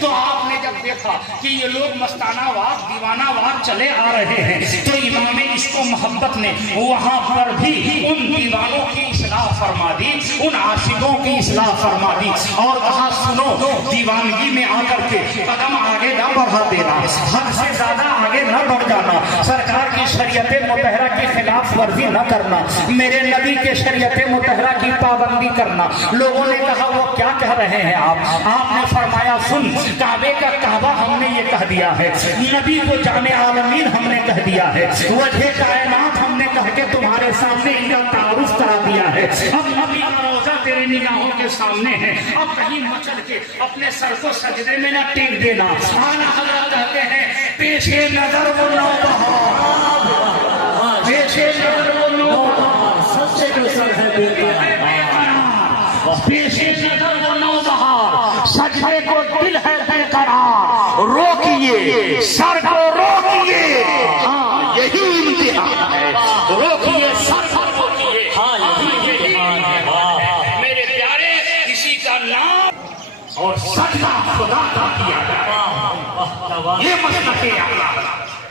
تو آپ نے جب دیکھا کہ یہ لوگ مستانہ وار دیوانہ وار چلے آ رہے ہیں تو امام عشق و محبت نے وہاں پر بھی ان دیوانوں کی اصلاح فرما دی، ان عاشقوں کی اصلاح فرما دی اور کہا سنو دیوانگی میں آ کر کے قدم آگے نہ بڑھا دینا، حد سے زیادہ آگے نہ بڑھ جانا، سرکار کی شریعت مطہرہ کی خلاف ورزی نہ کرنا، میرے نبی کے شریعت مطہرہ کی پابندی کرنا۔ لوگوں نے کہا وہ کیا کہہ رہے ہیں آپ نے فرمایا سن، کعبے کا کعبہ ہم نے یہ کہہ دیا ہے، نبی کو جامع عالمین ہم نے کہہ دیا ہے، وجہ کائنات ہم نے کہہ کے تمہارے سامنے ان کا تعارف کرا دیا ہے، اب نبی کا روضہ تیرے نگاہوں کے سامنے ہے، اب کہیں مچل کے اپنے سر کو سجدے میں نہ ٹیک دینا۔ آنا حضرت کہتے ہیں پیش نظر وہ نوبہار، پیش نظر وہ نوبہار، سب سے جو سر ہے بے قرار، پیش نظر وہ نوبہار، سجدے کو دل ہے بے قرار، روکیے سر کو روکیے، ہاں یہی امتحان ہے، روکیے سر کو روکیے، ہاں یہی امتحان ہے۔ میرے پیارے کسی کا نام اور سجدہ خدا کا کیا جائے، یہ مسلک ہے اللہ۔